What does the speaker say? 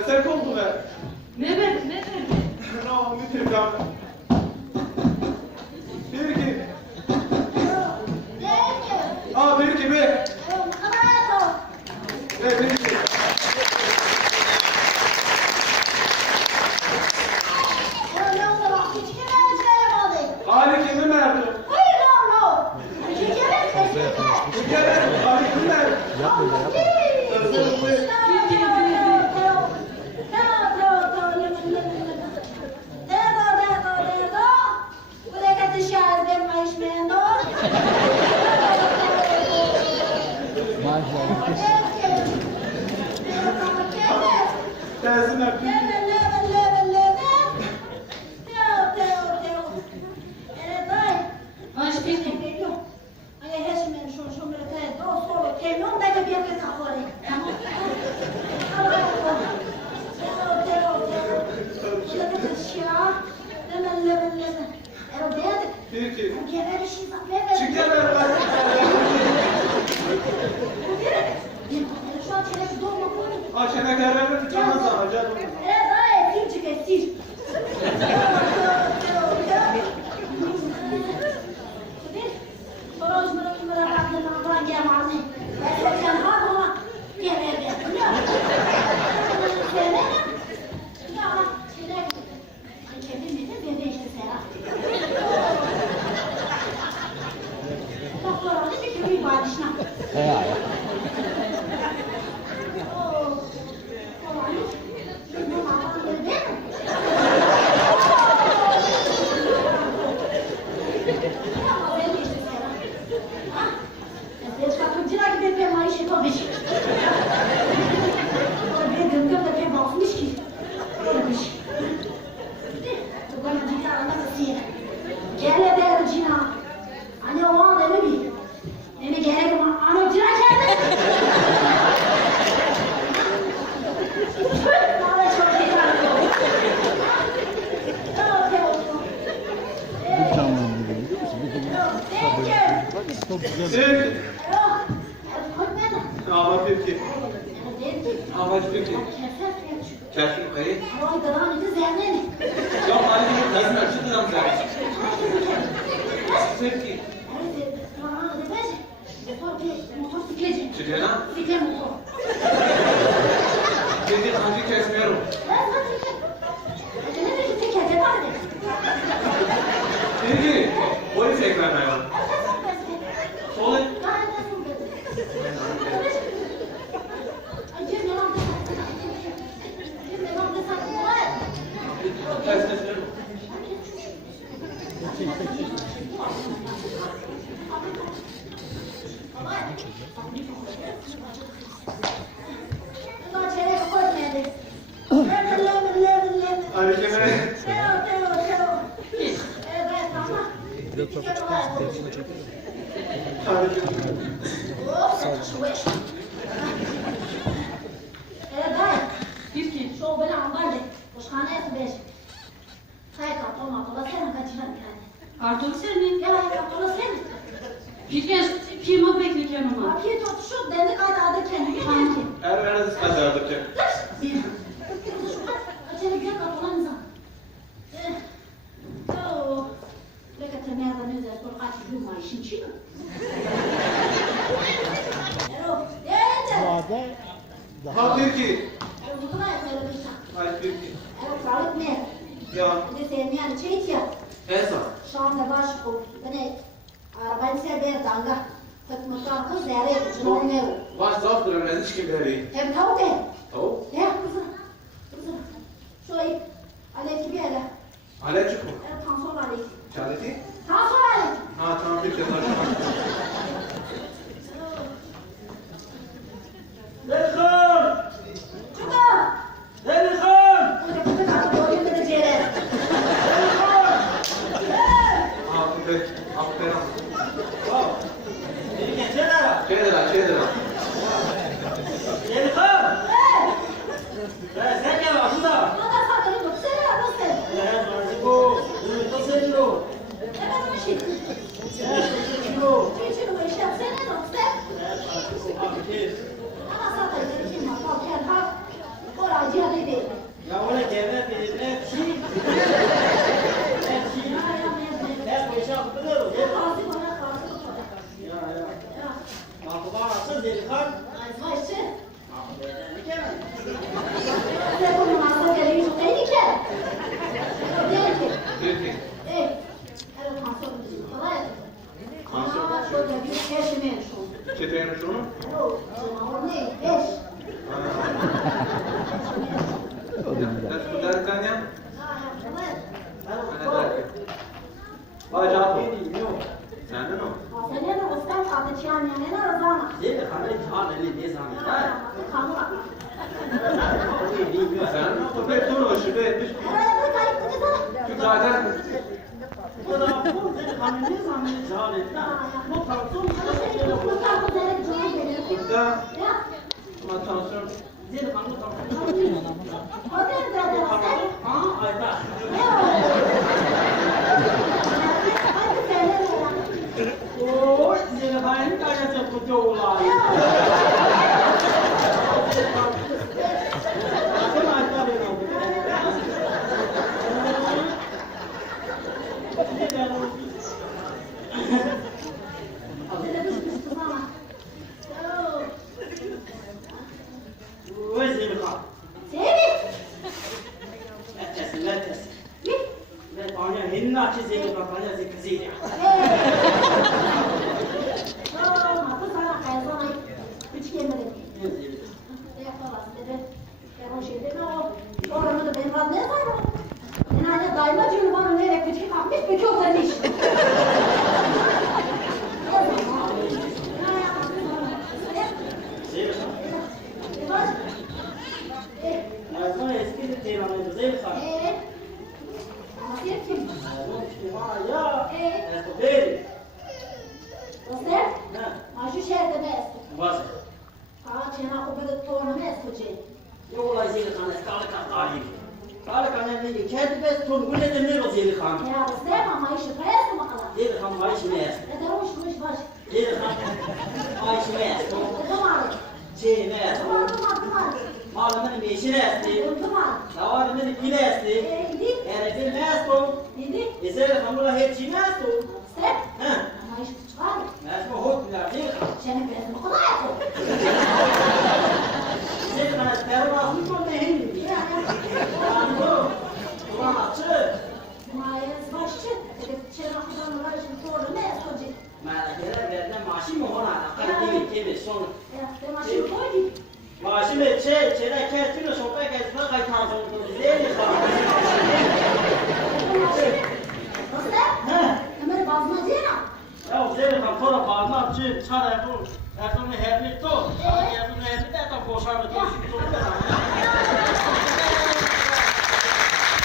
Sen koltuğu ver. Ne verdi? Ne verdi? Tamam bitir ben. Bir iki. Aa bir iki bir. Evet bir iki. Ali kimi verdi? Gel Ali kimi verdi? Tersin hep. Baş peki. Bir iki. Çık gel ver. Aşağıya kerem tıkanmaz sana canım. Bir. Ama bir iki. Ama bir iki. Çarşı yukarı. Yok Ali nasıl açıldı lan sen? Sevgi. Çıkıyor lan. Dedi hangi kesmiyorum. Sevgi. Polis ekran hayvan. Sola. Ali kemere. Karton sen mi? Pirken firma bekliyor ama. Er veriniz kazardık ya. Ha bir iki. Hayır bir iki. Ya. Esa. Şu anda baş o beni arabayı sever danga takmaktan kız zerre cunun ne o Baş zaf duramaz hiç kim beri. hem tavuk de Tavuk. ya kızım şöyle aleti bir yere Ale çık mı? tansol aleti Çaleti? tansol aleti Ha tamam bir kez daha. Delhan! çıkar Delhan! o da kızı kaldı boyun da cere Ha bir de. Aferin. Beni geçsene. Kedera. Delhan! Sen gel bak şurada. bana sakın bak sen nasıl Bu, bu senin. hemen bir şey Kilo. çiçeği bu işe sen nasıl ama sakın kim bak gel ha oraya ne zaman cahil ettin? Bu tansiyon Burada ama tansiyon. Zeyli kanlı tansiyon. Ha ayda. Oy zeyli kanlı kayası kutu oğlan. Çare bu. Ertuğrul hepni to. Ertuğrul hepni de tam boşar.